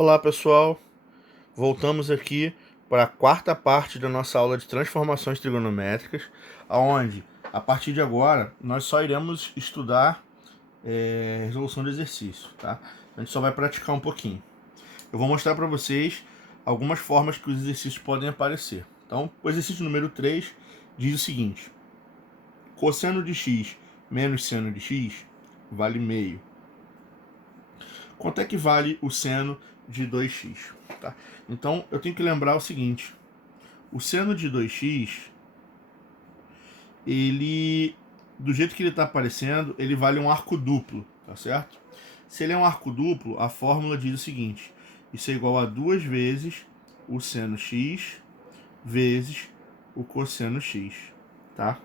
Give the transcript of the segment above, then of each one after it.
Olá pessoal, voltamos aqui para a quarta parte da nossa aula de transformações trigonométricas, onde a partir de agora nós só iremos estudar resolução de exercício, tá? A gente só vai praticar um pouquinho. Eu vou mostrar para vocês algumas formas que os exercícios podem aparecer. Então, o exercício número 3 diz o seguinte: cosseno de x menos seno de x vale meio. Quanto é que vale o seno de 2x? Tá? Então, eu tenho que lembrar o seguinte. O seno de 2x, ele, do jeito que ele está aparecendo, ele vale um arco duplo, tá certo? Se ele é um arco duplo, a fórmula diz o seguinte. Isso é igual a 2 vezes o seno x vezes o cosseno x, tá?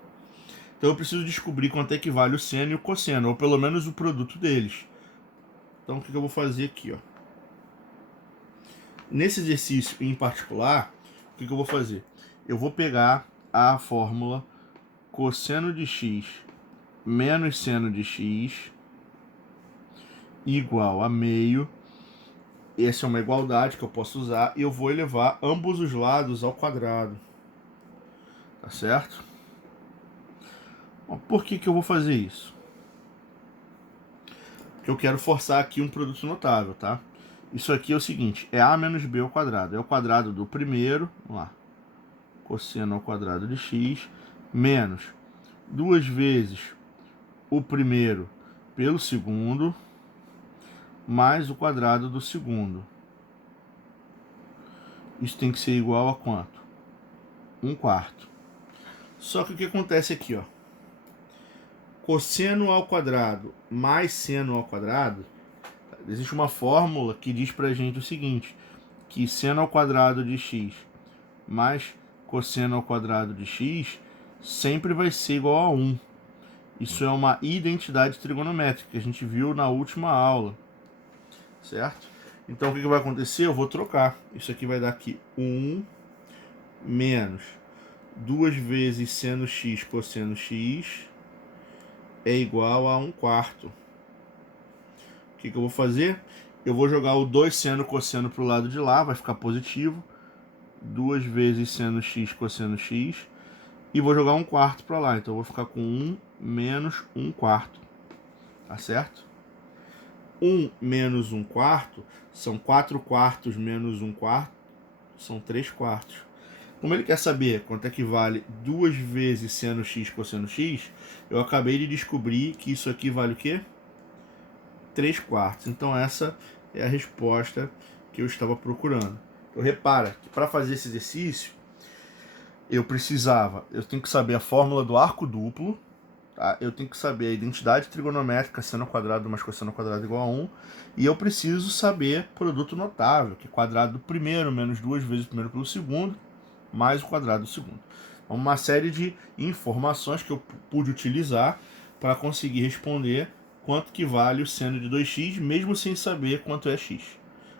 Então eu preciso descobrir quanto é que vale o seno e o cosseno, ou pelo menos o produto deles. Então o que eu vou fazer aqui, ó? Nesse exercício em particular, o que eu vou fazer? Eu vou pegar a fórmula cosseno de x menos seno de x igual a meio. Essa é uma igualdade que eu posso usar e eu vou elevar ambos os lados ao quadrado. Tá certo? Bom, por que eu vou fazer isso? Porque eu quero forçar aqui um produto notável, tá? Isso aqui é o seguinte, é a menos b ao quadrado. É o quadrado do primeiro, vamos lá, cosseno ao quadrado de x, menos 2 vezes o primeiro pelo segundo, mais o quadrado do segundo. Isso tem que ser igual a quanto? 1/4. Só que o que acontece aqui, ó? Cosseno ao quadrado mais seno ao quadrado, existe uma fórmula que diz pra gente o seguinte, que seno ao quadrado de x mais cosseno ao quadrado de x sempre vai ser igual a 1. Isso é uma identidade trigonométrica que a gente viu na última aula, certo? Então o que vai acontecer? Eu vou trocar. Isso aqui vai dar aqui 1 menos 2 vezes seno x cosseno x é igual a 1/4. O que eu vou fazer? Eu vou jogar o 2 seno cosseno para o lado de lá, vai ficar positivo. 2 vezes seno x cosseno x. E vou jogar 1/4 para lá. Então eu vou ficar com 1 menos 1/4. Tá certo? 1 menos 1/4 são 4/4 menos 1/4. São 3/4. Como ele quer saber quanto é que vale 2 vezes seno x cosseno x, eu acabei de descobrir que isso aqui vale o quê? 3/4. Então essa é a resposta que eu estava procurando. Então repara que para fazer esse exercício, eu tenho que saber a fórmula do arco duplo, tá? Eu tenho que saber a identidade trigonométrica seno ao quadrado mais cosseno ao quadrado igual a 1, e eu preciso saber produto notável, que é quadrado do primeiro menos 2 vezes o primeiro pelo segundo, mais o quadrado do segundo. Então, uma série de informações que eu pude utilizar para conseguir responder quanto que vale o seno de 2x, mesmo sem saber quanto é x,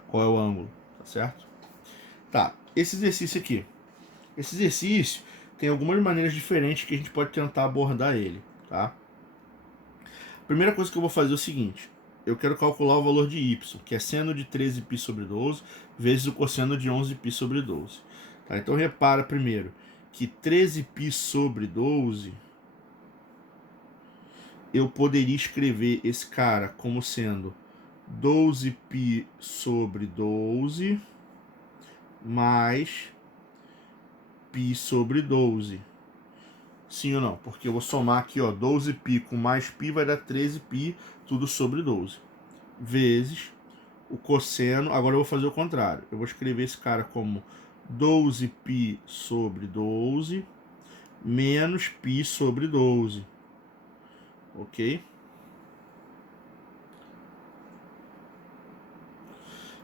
qual é o ângulo, tá certo? Tá, esse exercício aqui. Esse exercício tem algumas maneiras diferentes que a gente pode tentar abordar ele, tá? A primeira coisa que eu vou fazer é o seguinte, eu quero calcular o valor de y, que é seno de 13π sobre 12 vezes o cosseno de 11π sobre 12. Tá, então repara primeiro que 13π sobre 12, eu poderia escrever esse cara como sendo 12π sobre 12 mais π sobre 12. Sim ou não? Porque eu vou somar aqui, ó, 12π com mais π vai dar 13π, tudo sobre 12. Vezes o cosseno, agora eu vou fazer o contrário. Eu vou escrever esse cara como 12π sobre 12 menos π sobre 12. Ok?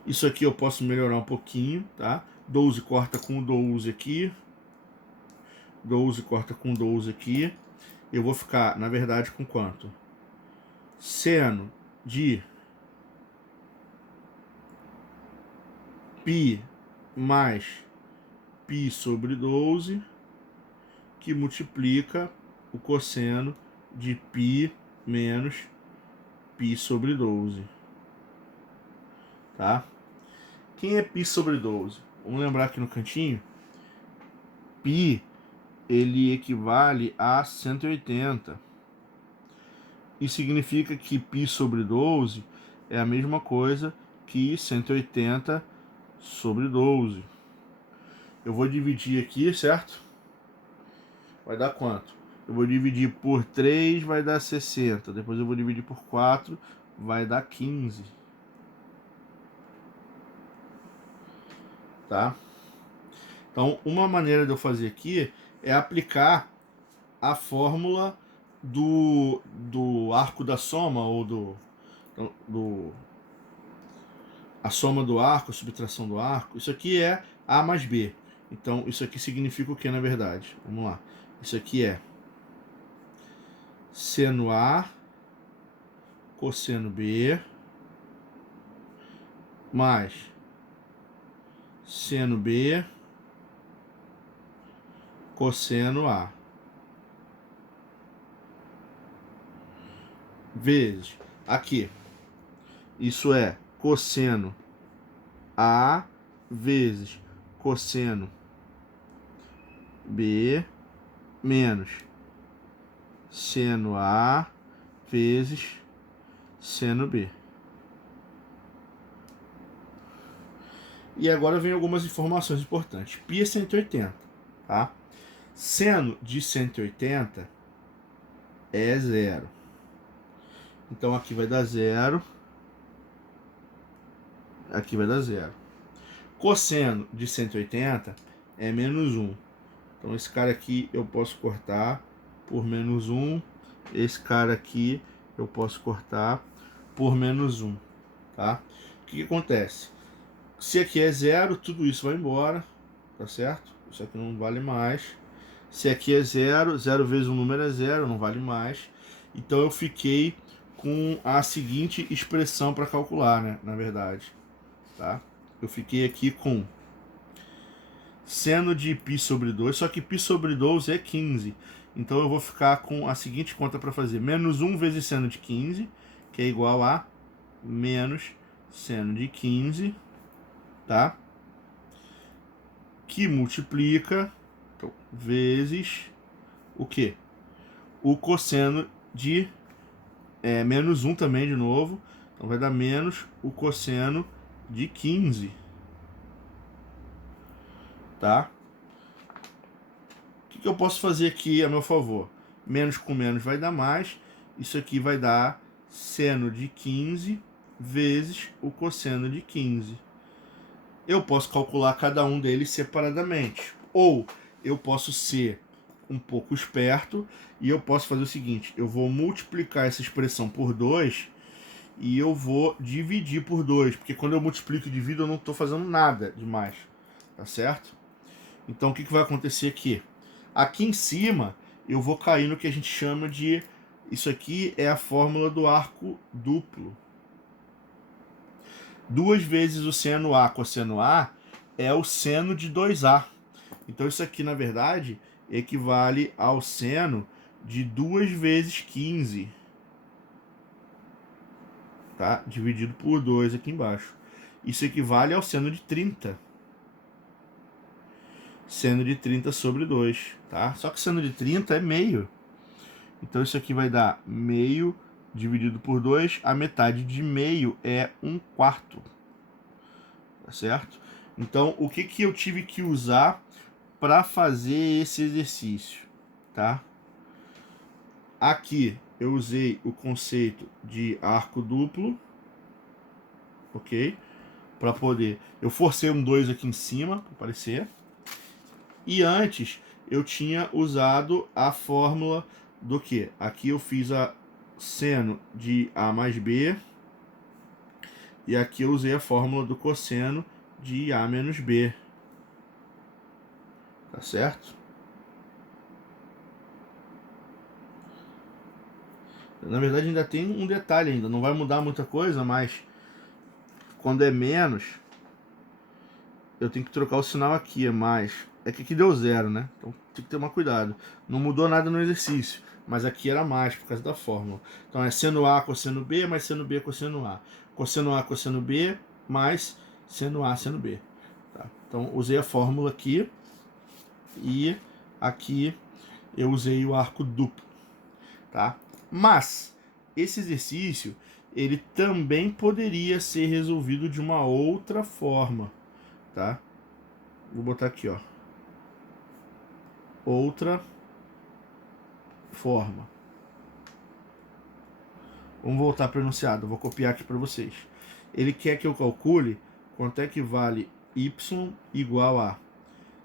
Isso aqui eu posso melhorar um pouquinho, tá? 12 corta com 12 aqui. 12 corta com 12 aqui. Eu vou ficar, na verdade, com quanto? Seno de π mais π sobre 12, que multiplica o cosseno de π menos π sobre 12. Tá? Quem é π sobre 12? Vamos lembrar aqui no cantinho. Π, ele equivale a 180. Isso significa que π sobre 12 é a mesma coisa que 180 sobre 12. Eu vou dividir aqui, certo? Vai dar quanto? Eu vou dividir por 3, vai dar 60. Depois eu vou dividir por 4, vai dar 15. Tá? Então, uma maneira de eu fazer aqui é aplicar a fórmula do arco da soma, ou a soma do arco, a subtração do arco. Isso aqui é A mais B. Então, isso aqui significa o que, na verdade? Vamos lá. Isso aqui é seno A cosseno B mais seno B cosseno A vezes aqui. Isso é cosseno A vezes cosseno B menos seno A vezes seno B. E agora vem algumas informações importantes. Π é 180, tá? Seno de 180 é 0. Então aqui vai dar 0. Aqui vai dar 0. Cosseno de 180 é menos 1. Então esse cara aqui eu posso cortar por menos 1. Esse cara aqui eu posso cortar por menos 1. Tá? O que acontece? Se aqui é 0, tudo isso vai embora. Tá certo? Isso aqui não vale mais. Se aqui é 0, 0 vezes um número é 0, não vale mais. Então eu fiquei com a seguinte expressão para calcular, né? Na verdade. Tá? Eu fiquei aqui com seno de π sobre 2, só que π sobre 12 é 15. Então eu vou ficar com a seguinte conta para fazer. Menos 1 vezes seno de 15, que é igual a menos seno de 15, tá? Que multiplica, então, vezes o quê? O cosseno de menos 1 também, de novo. Então vai dar menos o cosseno de 15. Tá? O que eu posso fazer aqui a meu favor? Menos com menos vai dar mais. Isso aqui vai dar seno de 15 vezes o cosseno de 15. Eu posso calcular cada um deles separadamente. Ou eu posso ser um pouco esperto e eu posso fazer o seguinte. Eu vou multiplicar essa expressão por 2 e eu vou dividir por 2. Porque quando eu multiplico e divido eu não estou fazendo nada demais. Tá certo? Então o que vai acontecer aqui? Aqui em cima eu vou cair no que a gente chama de... Isso aqui é a fórmula do arco duplo. 2 vezes o seno A cosseno A é o seno de 2A. Então isso aqui, na verdade, equivale ao seno de 2 vezes 15. Tá? Dividido por 2 aqui embaixo. Isso equivale ao seno de 30. Seno de 30 sobre 2, tá? Só que seno de 30 é meio. Então isso aqui vai dar meio dividido por 2. A metade de meio é 1/4. Tá certo? Então o que eu tive que usar para fazer esse exercício, tá? Aqui eu usei o conceito de arco duplo, ok? Para poder... Eu forcei um 2 aqui em cima, para aparecer. E antes eu tinha usado a fórmula do que? Aqui eu fiz a seno de A mais B. E aqui eu usei a fórmula do cosseno de A menos B. Tá certo? Na verdade ainda tem um detalhe ainda. Não vai mudar muita coisa, mas quando é menos, eu tenho que trocar o sinal aqui, é mais. É que aqui deu 0, né? Então tem que tomar cuidado. Não mudou nada no exercício, mas aqui era mais por causa da fórmula. Então é seno A cosseno B mais seno B cosseno A. Cosseno A cosseno B mais seno A, seno B. Tá? Então, usei a fórmula aqui e aqui eu usei o arco duplo. Tá? Mas esse exercício ele também poderia ser resolvido de uma outra forma. Tá? Vou botar aqui, ó. Outra forma. Vamos voltar para o enunciado. Vou copiar aqui para vocês. Ele quer que eu calcule quanto é que vale y igual a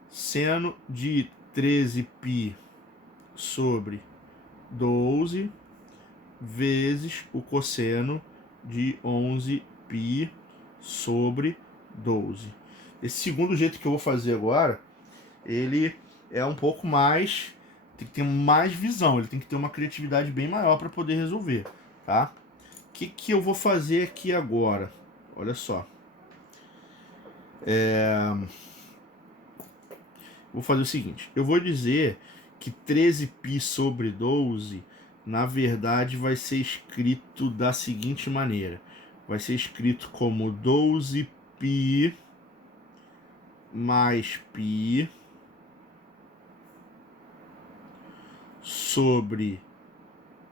seno de 13π sobre 12 vezes o cosseno de 11π sobre 12. Esse segundo jeito que eu vou fazer agora, ele é um pouco mais... tem que ter mais visão, ele tem que ter uma criatividade bem maior para poder resolver, tá? O que eu vou fazer aqui agora? Olha só. Vou fazer o seguinte, eu vou dizer que 13π sobre 12, na verdade, vai ser escrito da seguinte maneira. Vai ser escrito como 12π mais π sobre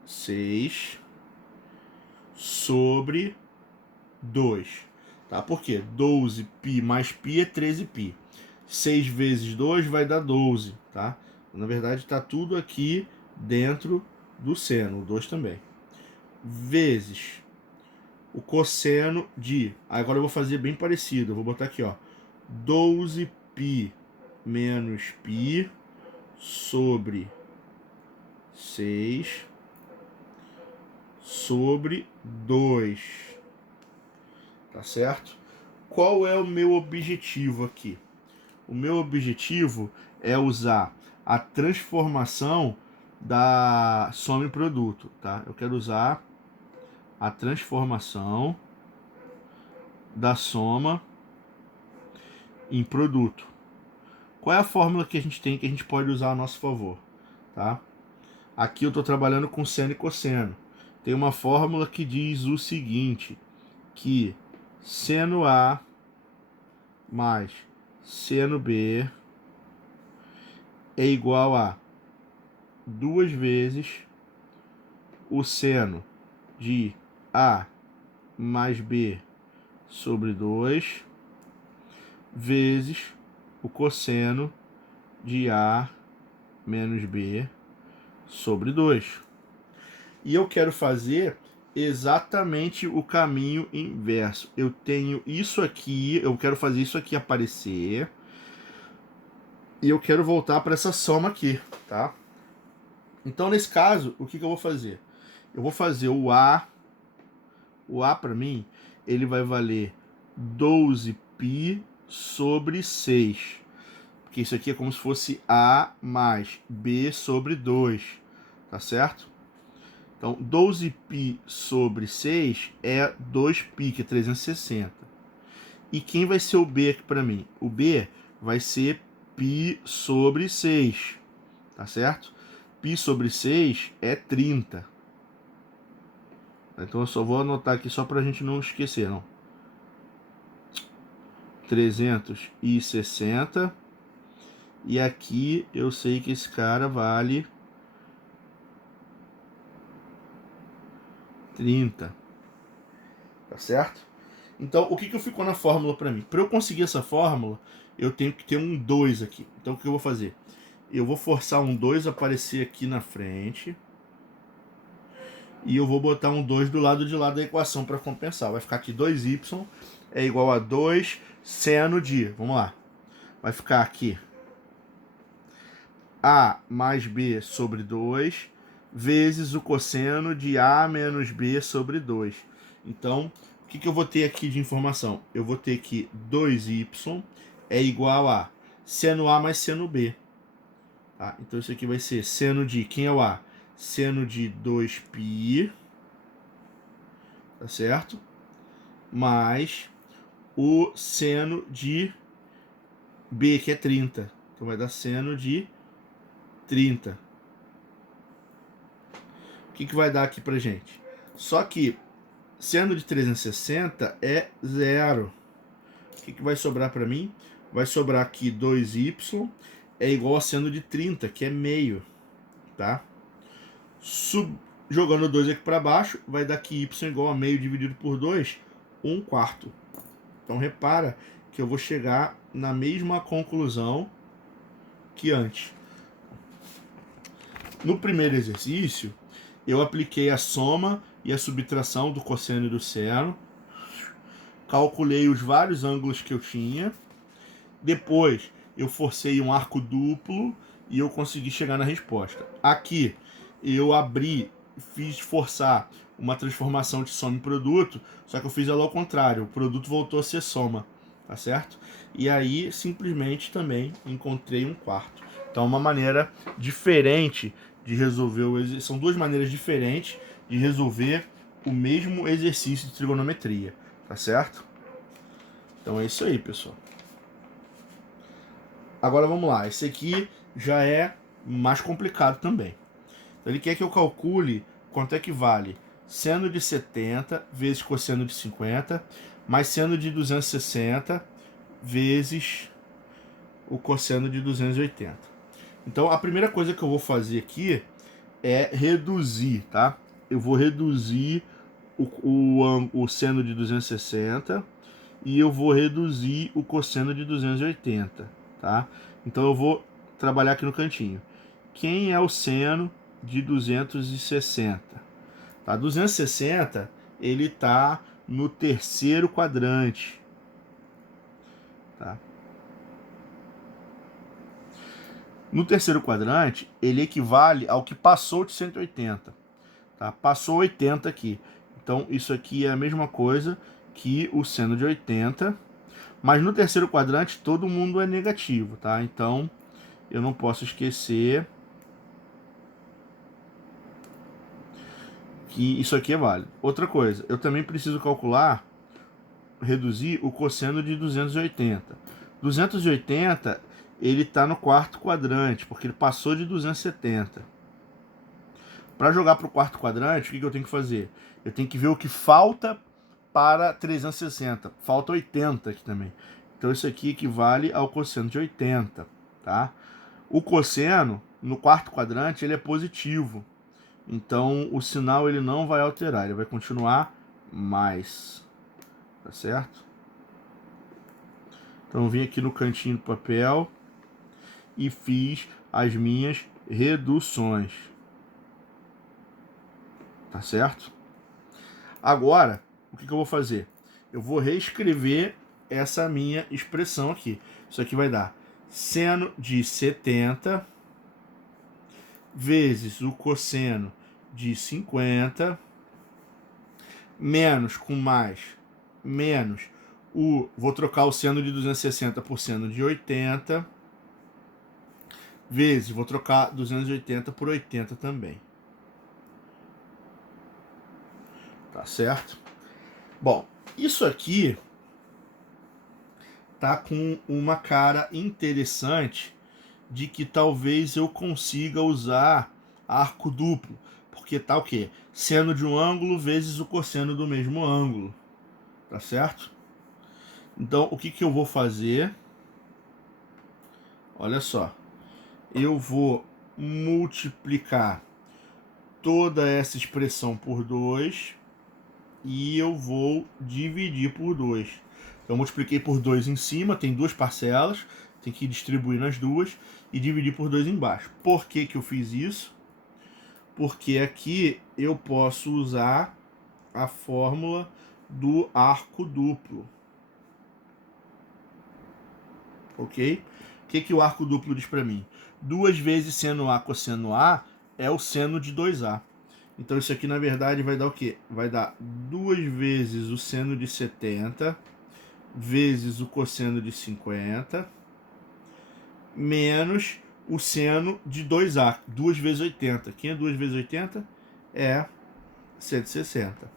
6 sobre 2. Tá? Por quê? 12π mais π é 13π. 6 vezes 2 vai dar 12. Tá? Na verdade, está tudo aqui dentro do seno, o 2 também. Vezes o cosseno de... Agora eu vou fazer bem parecido. Eu vou botar aqui, ó. 12π menos π sobre 6 sobre 2. Tá certo? Qual é o meu objetivo aqui? O meu objetivo é usar a transformação da soma em produto, tá? Eu quero usar a transformação da soma em produto. Qual é a fórmula que a gente tem que a gente pode usar a nosso favor, tá? Aqui eu estou trabalhando com seno e cosseno. Tem uma fórmula que diz o seguinte, que seno A mais seno B é igual a 2 vezes o seno de A mais B sobre 2 vezes o cosseno de A menos B sobre 2. E eu quero fazer exatamente o caminho inverso. Eu tenho isso aqui, eu quero fazer isso aqui aparecer. E eu quero voltar para essa soma aqui, tá? Então, nesse caso, o que eu vou fazer? Eu vou fazer o A. O A, para mim, ele vai valer 12π sobre 6. Porque isso aqui é como se fosse A mais B sobre 2. Tá certo? Então, 12π sobre 6 é 2π, que é 360. E quem vai ser o B aqui para mim? O B vai ser π sobre 6. Tá certo? Π sobre 6 é 30. Então eu só vou anotar aqui só para a gente não esquecer, não. 360. E aqui eu sei que esse cara vale 30. Tá certo? Então, o que ficou na fórmula para mim? Para eu conseguir essa fórmula, eu tenho que ter um 2 aqui. Então, o que eu vou fazer? Eu vou forçar um 2 a aparecer aqui na frente. E eu vou botar um 2 do lado de lá da equação para compensar. Vai ficar aqui 2y é igual a 2 seno de... Vamos lá. Vai ficar aqui A mais B sobre 2 vezes o cosseno de A menos B sobre 2. Então, o que eu vou ter aqui de informação? Eu vou ter que 2y é igual a seno A mais seno B. Tá? Então, isso aqui vai ser seno de... Quem é o A? Seno de 2π, tá certo? Mais o seno de B, que é 30. Então, vai dar seno de 30. O que vai dar aqui pra gente? Só que seno de 360 é 0. O que vai sobrar para mim? Vai sobrar aqui 2y é igual a seno de 30, que é meio, tá? Jogando 2 aqui para baixo, vai dar que y igual a meio dividido por 2, 1/4. Então repara que eu vou chegar na mesma conclusão que antes. No primeiro exercício, eu apliquei a soma e a subtração do cosseno e do seno, calculei os vários ângulos que eu tinha, depois eu forcei um arco duplo e eu consegui chegar na resposta. Aqui eu fiz forçar uma transformação de soma em produto, só que eu fiz ela ao contrário, o produto voltou a ser soma, tá certo? E aí simplesmente também encontrei 1/4. Então uma maneira diferente de resolver são duas maneiras diferentes de resolver o mesmo exercício de trigonometria, tá certo? Então é isso aí, pessoal. Agora vamos lá, esse aqui já é mais complicado também. Então, ele quer que eu calcule quanto é que vale seno de 70 vezes cosseno de 50, mais seno de 260 vezes o cosseno de 280. Então a primeira coisa que eu vou fazer aqui é reduzir, tá? Eu vou reduzir o seno de 260 e eu vou reduzir o cosseno de 280, tá? Então eu vou trabalhar aqui no cantinho. Quem é o seno de 260? Tá? 260, ele tá no terceiro quadrante, tá? No terceiro quadrante, ele equivale ao que passou de 180, tá? Passou 80 aqui. Então isso aqui é a mesma coisa que o seno de 80, mas no terceiro quadrante todo mundo é negativo, tá? Então eu não posso esquecer que isso aqui é válido. Outra coisa, eu também preciso calcular, reduzir o cosseno de 280. 280, ele está no quarto quadrante, porque ele passou de 270. Para jogar para o quarto quadrante, o que eu tenho que fazer? Eu tenho que ver o que falta para 360. Falta 80 aqui também. Então isso aqui equivale ao cosseno de 80, tá? O cosseno, no quarto quadrante, ele é positivo. Então o sinal ele não vai alterar, ele vai continuar mais, tá certo? Então eu vim aqui no cantinho do papel e fiz as minhas reduções, tá certo? Agora, o que eu vou fazer? Eu vou reescrever essa minha expressão aqui. Isso aqui vai dar seno de 70 vezes o cosseno de 50 menos com mais menos vou trocar o seno de 260 por seno de 80 vezes, vou trocar 280 por 80 também. Tá certo? Bom, isso aqui tá com uma cara interessante de que talvez eu consiga usar arco duplo, porque tá o quê? Seno de um ângulo vezes o cosseno do mesmo ângulo, tá certo? Então, o que eu vou fazer? Olha só, eu vou multiplicar toda essa expressão por 2 e eu vou dividir por 2. Então, eu multipliquei por 2 em cima, tem duas parcelas, tem que distribuir nas duas e dividir por 2 embaixo. Por que eu fiz isso? Porque aqui eu posso usar a fórmula do arco duplo. Ok? O que o arco duplo diz para mim? 2 vezes seno A cosseno A é o seno de 2A. Então isso aqui na verdade vai dar o quê? Vai dar 2 vezes o seno de 70 vezes o cosseno de 50 menos o seno de 2A. 2 vezes 80. Quem é 2 vezes 80? É 160.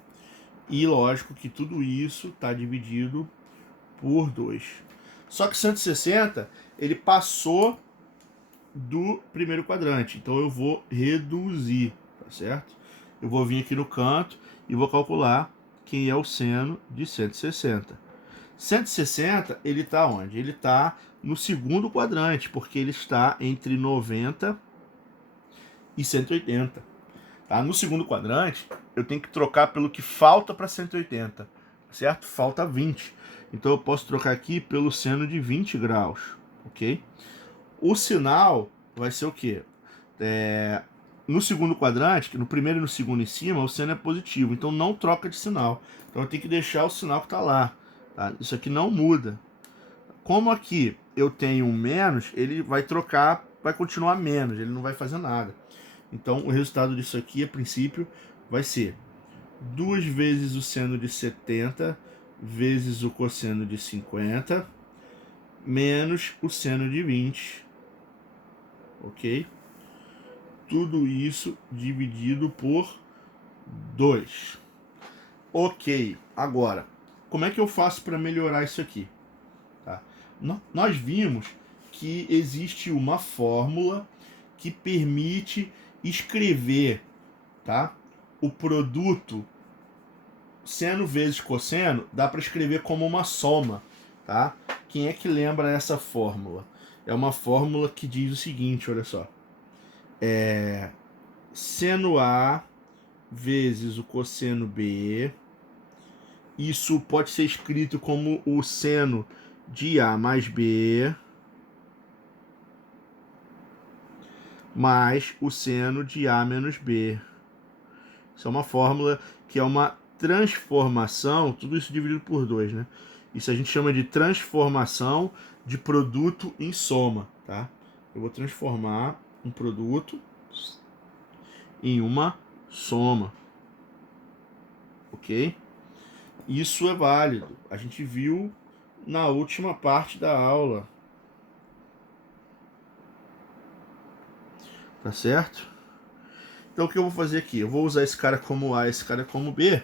E lógico que tudo isso está dividido por 2. Só que 160 ele passou do primeiro quadrante. Então eu vou reduzir, tá certo? Eu vou vir aqui no canto e vou calcular quem é o seno de 160. 160, ele está onde? Ele está no segundo quadrante, porque ele está entre 90 e 180. Tá? No segundo quadrante, eu tenho que trocar pelo que falta para 180, certo? Falta 20. Então eu posso trocar aqui pelo seno de 20 graus, ok? O sinal vai ser o quê? No segundo quadrante, no primeiro e no segundo em cima, o seno é positivo, então não troca de sinal. Então eu tenho que deixar o sinal que está lá. Tá? Isso aqui não muda. Como aqui eu tenho um menos, ele vai trocar, vai continuar menos, ele não vai fazer nada. Então o resultado disso aqui, a princípio, vai ser 2 vezes o seno de 70 vezes o cosseno de 50 menos o seno de 20. Ok? Tudo isso dividido por 2. Ok, agora, como é que eu faço para melhorar isso aqui? Tá? Nós vimos que existe uma fórmula que permite escrever, tá? O produto seno vezes cosseno, dá para escrever como uma soma. Tá? Quem é que lembra essa fórmula? É uma fórmula que diz o seguinte, olha só. Seno A vezes o cosseno B. Isso pode ser escrito como o seno de A mais B mais o seno de A menos B. Isso é uma fórmula que é uma transformação, tudo isso dividido por 2, né? Isso a gente chama de transformação de produto em soma, tá? Eu vou transformar um produto em uma soma, ok? Isso é válido. A gente viu na última parte da aula. Tá certo? Então o que eu vou fazer aqui? Eu vou usar esse cara como A, esse cara como B,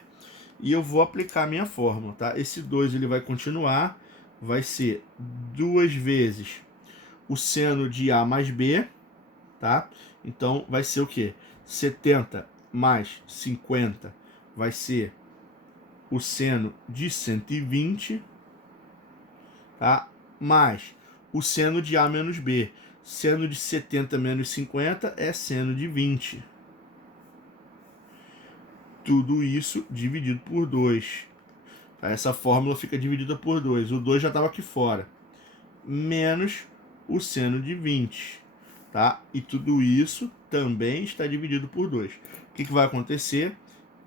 e eu vou aplicar a minha fórmula, tá? Esse 2 ele vai continuar, vai ser 2 vezes o seno de A mais B, tá? Então vai ser o quê? 70 mais 50 vai ser o seno de 120, tá? Mais o seno de A menos B. Seno de 70 menos 50 é seno de 20. Tudo isso dividido por 2. Tá? Essa fórmula fica dividida por 2. O 2 já estava aqui fora. Menos o seno de 20. Tá? E tudo isso também está dividido por 2. O que vai acontecer?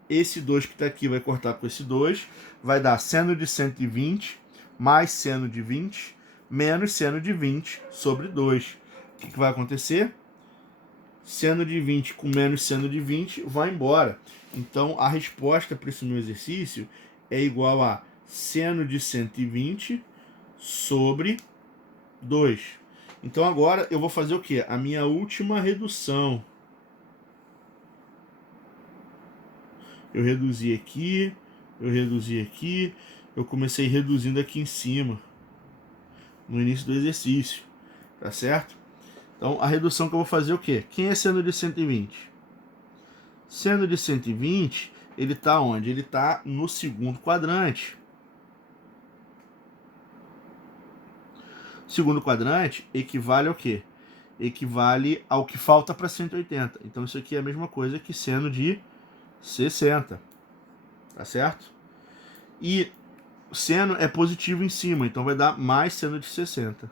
Esse 2 que está aqui vai cortar com esse 2. Vai dar seno de 120 mais seno de 20 menos seno de 20 sobre 2. O que vai acontecer? Seno de 20 com menos seno de 20 vai embora. Então, a resposta para esse meu exercício é igual a seno de 120 sobre 2. Então, agora eu vou fazer o quê? A minha última redução. Eu reduzi aqui, eu comecei reduzindo aqui em cima, no início do exercício, tá certo? Então, a redução que eu vou fazer é o quê? Quem é seno de 120? Seno de 120, ele está onde? Ele está no segundo quadrante. Segundo quadrante equivale ao quê? Equivale ao que falta para 180. Então, isso aqui é a mesma coisa que seno de 60. Tá certo? E seno é positivo em cima, então vai dar mais seno de 60.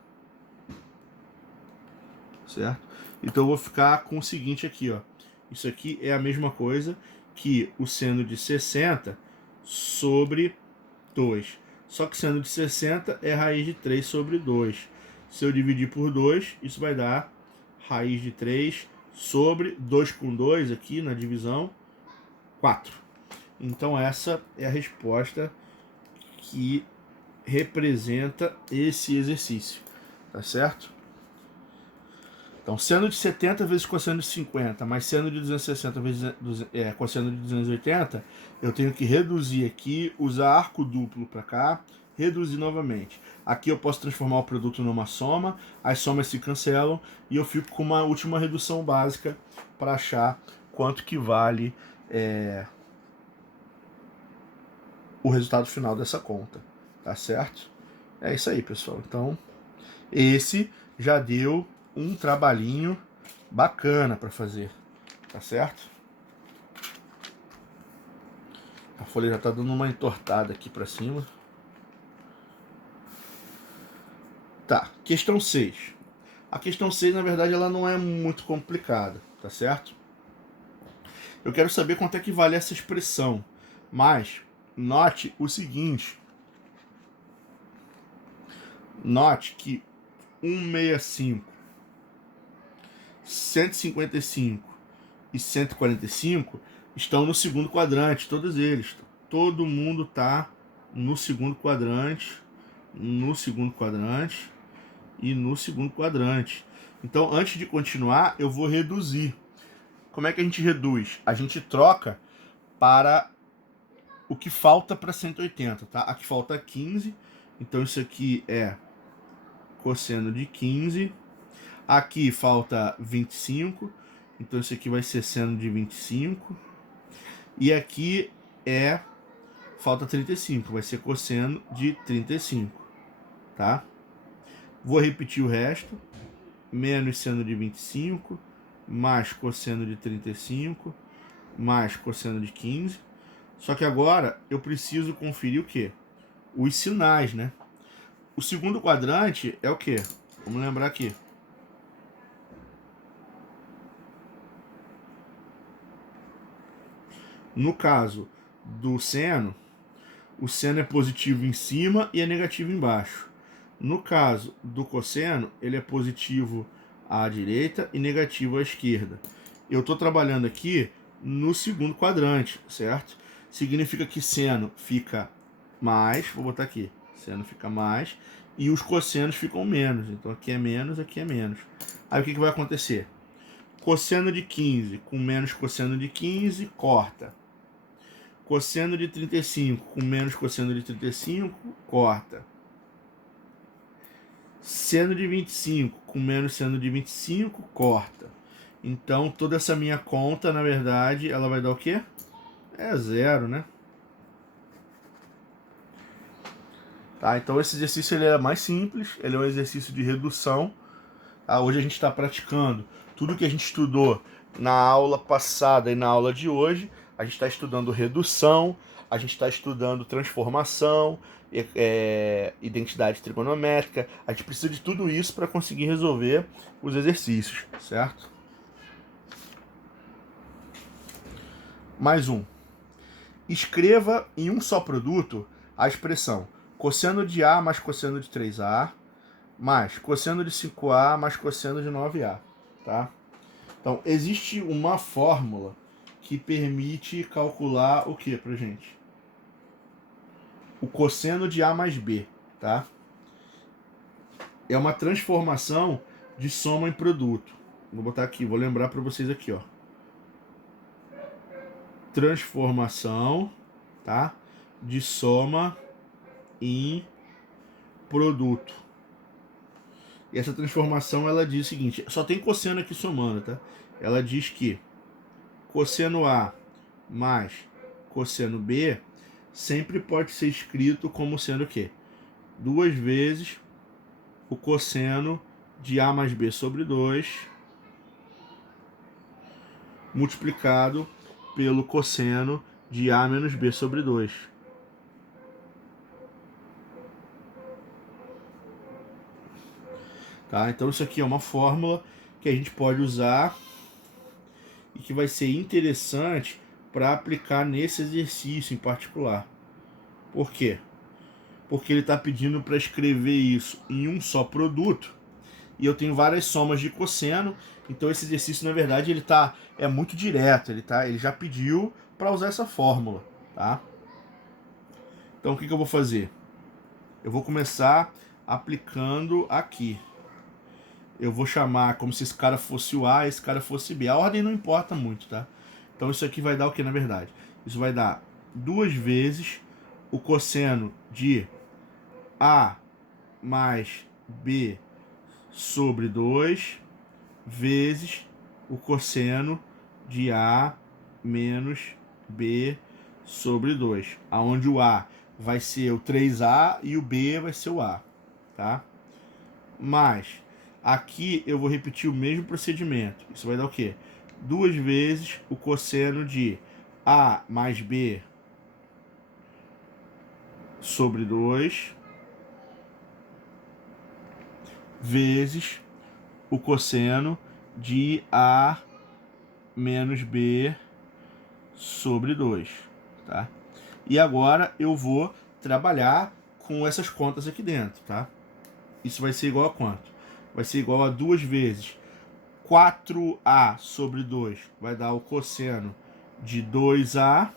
Certo? Então eu vou ficar com o seguinte aqui, ó. Isso aqui é a mesma coisa que o seno de 60 sobre 2. Só que seno de 60 é raiz de 3 sobre 2. Se eu dividir por 2, isso vai dar raiz de 3 sobre 2 com 2 aqui na divisão, 4. Então essa é a resposta que representa esse exercício, tá certo? Então, seno de 70 vezes cosseno de 50, mais seno de 260 vezes cosseno de 280, eu tenho que reduzir aqui, usar arco duplo para cá, reduzir novamente. Aqui eu posso transformar o produto numa soma, as somas se cancelam e eu fico com uma última redução básica para achar quanto que vale o resultado final dessa conta. tá certo? É isso aí, pessoal. Então, esse já deu um trabalhinho bacana para fazer, tá certo? A folha já tá dando uma entortada aqui para cima. Tá, questão 6. A questão 6, na verdade, ela não é muito complicada, tá certo? Eu quero saber quanto é que vale essa expressão, mas note o seguinte. Note que 165, 155 e 145 estão no segundo quadrante, todos eles. Todo mundo está no segundo quadrante, no segundo quadrante e no segundo quadrante. Então, antes de continuar, eu vou reduzir. Como é que a gente reduz? A gente troca para o que falta para 180, tá? Aqui falta 15, então isso aqui é cosseno de 15. Aqui falta 25, então isso aqui vai ser seno de 25. E aqui falta 35, vai ser cosseno de 35, tá? Vou repetir o resto. Menos seno de 25, mais cosseno de 35, mais cosseno de 15. Só que agora eu preciso conferir o quê? Os sinais, né? O segundo quadrante é o quê? Vamos lembrar aqui. No caso do seno, o seno é positivo em cima e é negativo embaixo. No caso do cosseno, ele é positivo à direita e negativo à esquerda. Eu estou trabalhando aqui no segundo quadrante, certo? Significa que seno fica mais, vou botar aqui, seno fica mais, e os cossenos ficam menos. Então aqui é menos, aqui é menos. Aí o que vai acontecer? Cosseno de 15 com menos cosseno de 15, corta. Cosseno de 35 com menos cosseno de 35, corta. Seno de 25 com menos seno de 25, corta. Então, toda essa minha conta, na verdade, ela vai dar o quê? É zero, né? Tá, então esse exercício ele é mais simples, ele é um exercício de redução. Tá? Hoje a gente está praticando tudo que a gente estudou na aula passada e na aula de hoje. A gente está estudando redução, a gente está estudando transformação, identidade trigonométrica. A gente precisa de tudo isso para conseguir resolver os exercícios, certo? Mais um. Escreva em um só produto a expressão cosseno de A mais cosseno de 3A mais cosseno de 5A mais cosseno de 9A, tá? Então, existe uma fórmula que permite calcular o que pra gente? O cosseno de A mais B, tá? É uma transformação de soma em produto. Vou botar aqui, vou lembrar para vocês aqui, ó. Transformação, tá? De soma em produto. E essa transformação, ela diz o seguinte, só tem cosseno aqui somando, tá? Ela diz que cosseno A mais cosseno B sempre pode ser escrito como sendo o quê? 2 vezes o cosseno de A mais B sobre 2 multiplicado pelo cosseno de A menos B sobre 2. Tá? Então isso aqui é uma fórmula que a gente pode usar e que vai ser interessante para aplicar nesse exercício em particular. Por quê? Porque ele está pedindo para escrever isso em um só produto e eu tenho várias somas de cosseno, então esse exercício na verdade é muito direto, ele já pediu para usar essa fórmula, tá? Então o que eu vou fazer? Eu vou começar aplicando aqui. Eu vou chamar como se esse cara fosse o A e esse cara fosse B. A ordem não importa muito, tá? Então isso aqui vai dar o que na verdade? Isso vai dar 2 vezes o cosseno de A mais B sobre 2 vezes o cosseno de A menos B sobre 2. Onde o A vai ser o 3A e o B vai ser o A, tá? Mas aqui eu vou repetir o mesmo procedimento. Isso vai dar o quê? 2 vezes o cosseno de A mais B sobre 2 vezes o cosseno de A menos B sobre 2, tá? E agora eu vou trabalhar com essas contas aqui dentro, tá? Isso vai ser igual a quanto? Vai ser igual a 2 vezes 4A sobre 2 vai dar o cosseno de 2A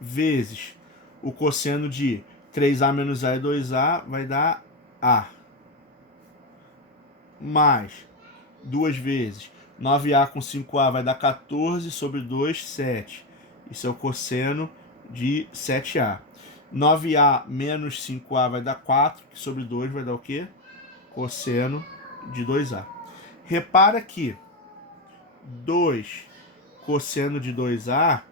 vezes o cosseno de 3A menos A e 2A vai dar A. Mais 2 vezes 9A com 5A vai dar 14 sobre 2, 7. Isso é o cosseno de 7A. 9A menos 5A vai dar 4, que sobre 2 vai dar o quê? Cosseno de 2A. Repara que 2 cosseno de 2A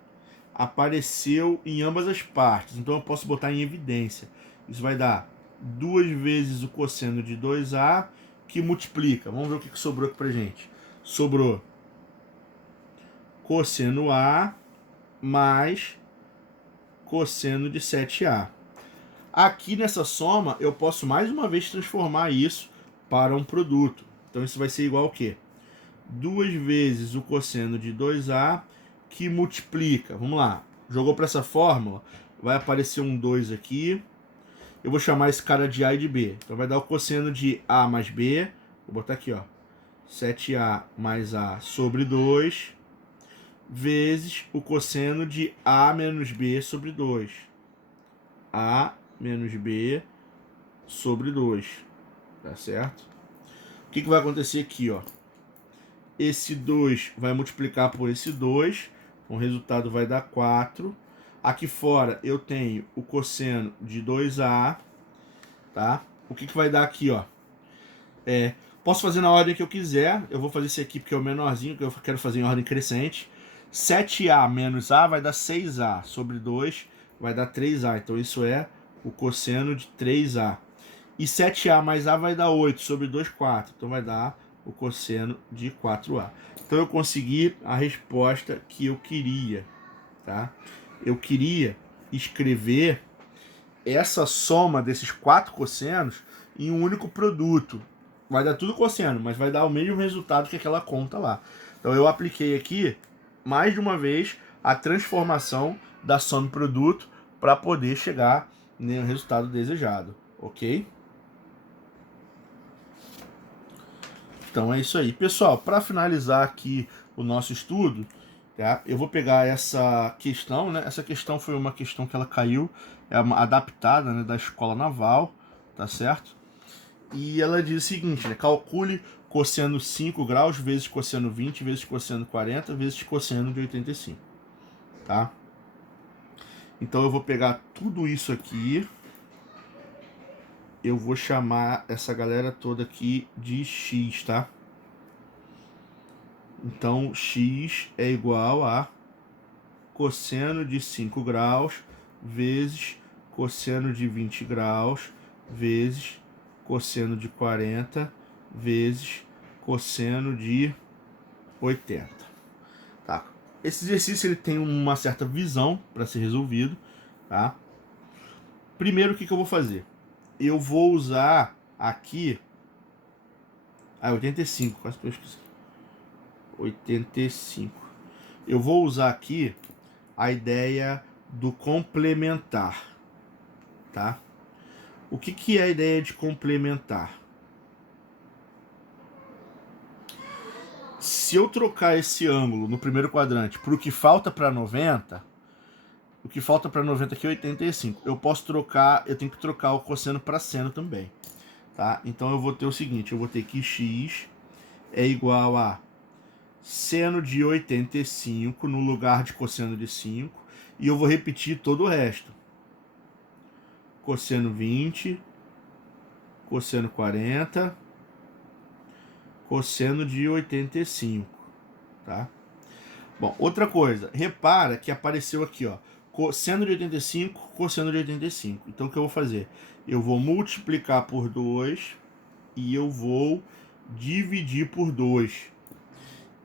apareceu em ambas as partes, então eu posso botar em evidência. Isso vai dar 2 vezes o cosseno de 2A, que multiplica. Vamos ver o que sobrou aqui pra gente. Sobrou cosseno A mais cosseno de 7A. Aqui nessa soma, eu posso mais uma vez transformar isso para um produto. Então isso vai ser igual ao quê? 2 vezes o cosseno de 2A, que multiplica. Vamos lá. Jogou para essa fórmula, vai aparecer um 2 aqui. Eu vou chamar esse cara de A e de B. Então vai dar o cosseno de A mais B. Vou botar aqui, ó. 7A mais A sobre 2 vezes o cosseno de A menos B sobre 2. A menos B sobre 2. Tá certo? O que vai acontecer aqui, ó? Esse 2 vai multiplicar por esse 2. Então o resultado vai dar 4. Aqui fora eu tenho o cosseno de 2A. Tá? O que vai dar aqui, ó? Posso fazer na ordem que eu quiser. Eu vou fazer esse aqui porque é o menorzinho, que eu quero fazer em ordem crescente. 7A menos A vai dar 6A sobre 2 vai dar 3A. Então isso é o cosseno de 3A. E 7A mais A vai dar 8 sobre 2, 4. Então vai dar o cosseno de 4A. Então eu consegui a resposta que eu queria, tá? Eu queria escrever essa soma desses 4 cossenos em um único produto. Vai dar tudo cosseno, mas vai dar o mesmo resultado que aquela conta lá. Então eu apliquei aqui, mais de uma vez, a transformação da soma e produto para poder chegar no resultado desejado, ok? Então é isso aí. Pessoal, para finalizar aqui o nosso estudo, tá? Eu vou pegar essa questão, né? Essa questão foi uma questão que ela caiu, é uma adaptada, né, da escola naval, tá certo? E ela diz o seguinte, né? Calcule cosseno 5 graus vezes cosseno 20 vezes cosseno 40 vezes cosseno de 85, tá? Então eu vou pegar tudo isso aqui, eu vou chamar essa galera toda aqui de x, tá? Então x é igual a cosseno de 5 graus vezes cosseno de 20 graus vezes cosseno de 40 vezes cosseno de 80. Tá? Esse exercício ele tem uma certa visão para ser resolvido. Tá? Primeiro, o que eu vou fazer? Eu vou usar aqui 85, quase que eu esqueci. 85. Eu vou usar aqui a ideia do complementar, tá? O que é a ideia de complementar? Se eu trocar esse ângulo no primeiro quadrante para o que falta para 90, o que falta para 90 aqui é 85. Eu posso trocar, eu tenho que trocar o cosseno para seno também, tá? Então eu vou ter o seguinte, eu vou ter que x é igual a seno de 85 no lugar de cosseno de 5, e eu vou repetir todo o resto. Cosseno 20, cosseno 40, cosseno de 85, tá? Bom, outra coisa, repara que apareceu aqui, ó, Cosseno de 85, cosseno de 85. Então o que eu vou fazer? Eu vou multiplicar por 2 e eu vou dividir por 2.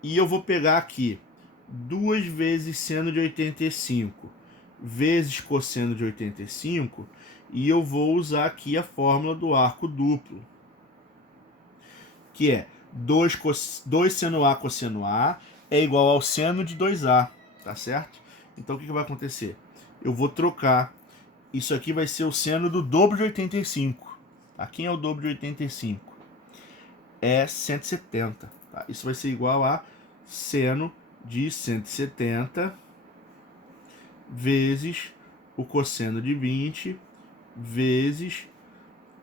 E eu vou pegar aqui 2 vezes seno de 85 vezes cosseno de 85 e eu vou usar aqui a fórmula do arco duplo, que é 2 seno A cosseno A é igual ao seno de 2A, tá certo? Então o que vai acontecer? Eu vou trocar, isso aqui vai ser o seno do dobro de 85. Tá? Quem é o dobro de 85? É 170. Tá? Isso vai ser igual a seno de 170 vezes o cosseno de 20 vezes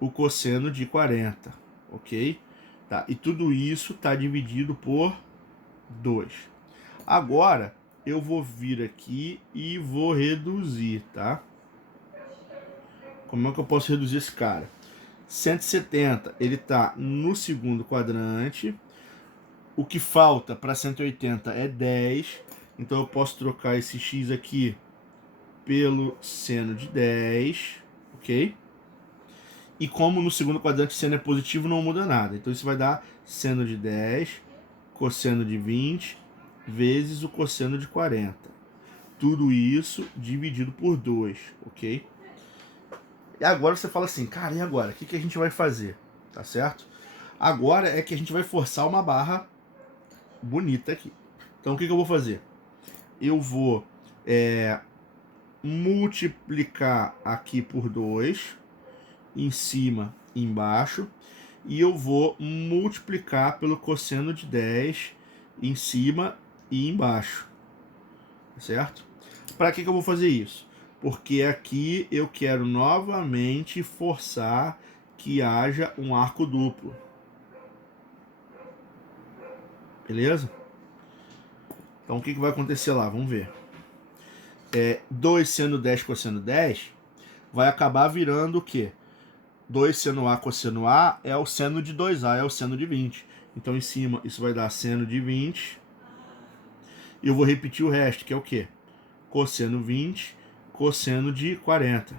o cosseno de 40, ok? Tá? E tudo isso está dividido por 2. Agora, eu vou vir aqui e vou reduzir, tá? Como é que eu posso reduzir esse cara? 170, ele está no segundo quadrante. O que falta para 180 é 10. Então eu posso trocar esse x aqui pelo seno de 10, ok? E como no segundo quadrante o seno é positivo, não muda nada. Então isso vai dar seno de 10, cosseno de 20, vezes o cosseno de 40. Tudo isso dividido por 2, ok? E agora você fala assim, cara, e agora? O que a gente vai fazer? Tá certo? Agora é que a gente vai forçar uma barra bonita aqui. Então o que eu vou fazer? Eu vou multiplicar aqui por 2, em cima e embaixo, e eu vou multiplicar pelo cosseno de 10 em cima e embaixo, certo? Para que eu vou fazer isso? Porque aqui eu quero novamente forçar que haja um arco duplo. Beleza? Então o que vai acontecer lá? Vamos ver. 2 seno 10 cosseno 10 vai acabar virando o quê? 2 seno A cosseno A é o seno de 2A, é o seno de 20. Então em cima isso vai dar seno de 20. E eu vou repetir o resto, que é o quê? Cosseno 20, cosseno de 40.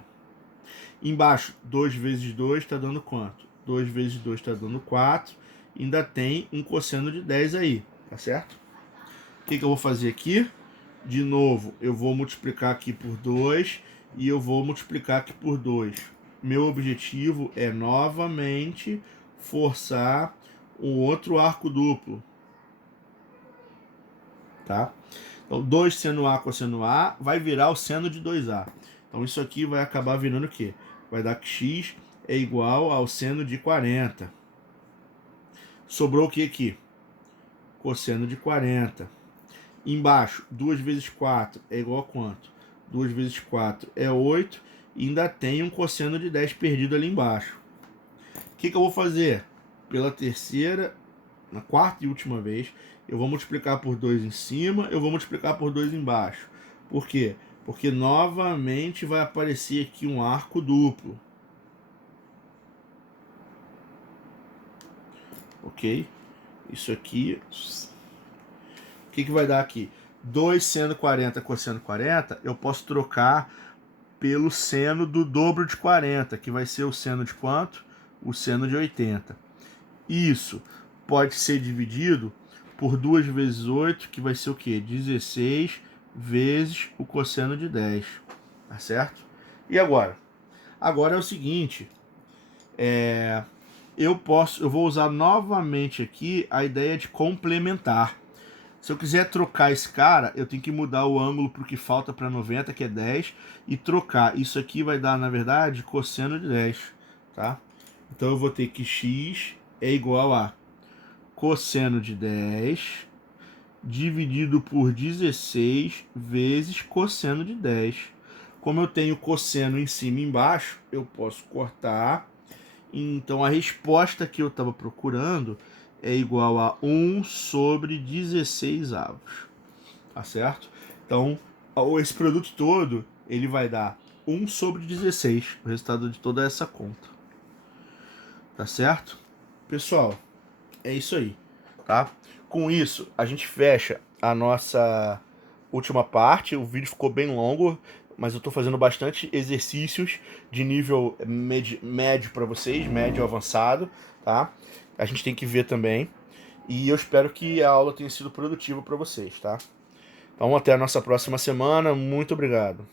Embaixo, 2 vezes 2 está dando quanto? 2 vezes 2 está dando 4. Ainda tem um cosseno de 10 aí, tá certo? O que eu vou fazer aqui? De novo, eu vou multiplicar aqui por 2 e eu vou multiplicar aqui por 2. Meu objetivo é novamente forçar um outro arco duplo. Tá? Então, 2 seno A cosseno A vai virar o seno de 2A. Então, isso aqui vai acabar virando o quê? Vai dar que x é igual ao seno de 40. Sobrou o que aqui? Cosseno de 40. Embaixo, 2 vezes 4 é igual a quanto? 2 vezes 4 é 8. E ainda tem um cosseno de 10 perdido ali embaixo. O que eu vou fazer? Pela terceira, na quarta e última vez, eu vou multiplicar por 2 em cima, eu vou multiplicar por 2 embaixo. Por quê? Porque novamente vai aparecer aqui um arco duplo. Ok? Isso aqui. O que vai dar aqui? 2 seno 40 cosseno 40, eu posso trocar pelo seno do dobro de 40, que vai ser o seno de quanto? O seno de 80. Isso pode ser dividido por 2 vezes 8, que vai ser o quê? 16 vezes o cosseno de 10. Tá certo? E agora? Agora é o seguinte, eu vou usar novamente aqui a ideia de complementar. Se eu quiser trocar esse cara, eu tenho que mudar o ângulo para o que falta para 90, que é 10, e trocar. Isso aqui vai dar, na verdade, cosseno de 10, tá? Então eu vou ter que x é igual a cosseno de 10 dividido por 16 vezes cosseno de 10. Como eu tenho cosseno em cima e embaixo, eu posso cortar. Então a resposta que eu estava procurando é igual a 1 sobre 16 avos. Tá certo? Então, esse produto todo, ele vai dar 1 sobre 16, o resultado de toda essa conta. Tá certo? Pessoal, é isso aí, tá? Com isso, a gente fecha a nossa última parte. O vídeo ficou bem longo, mas eu estou fazendo bastante exercícios de nível médio para vocês, médio avançado, tá? A gente tem que ver também. E eu espero que a aula tenha sido produtiva para vocês, tá? Então até a nossa próxima semana. Muito obrigado.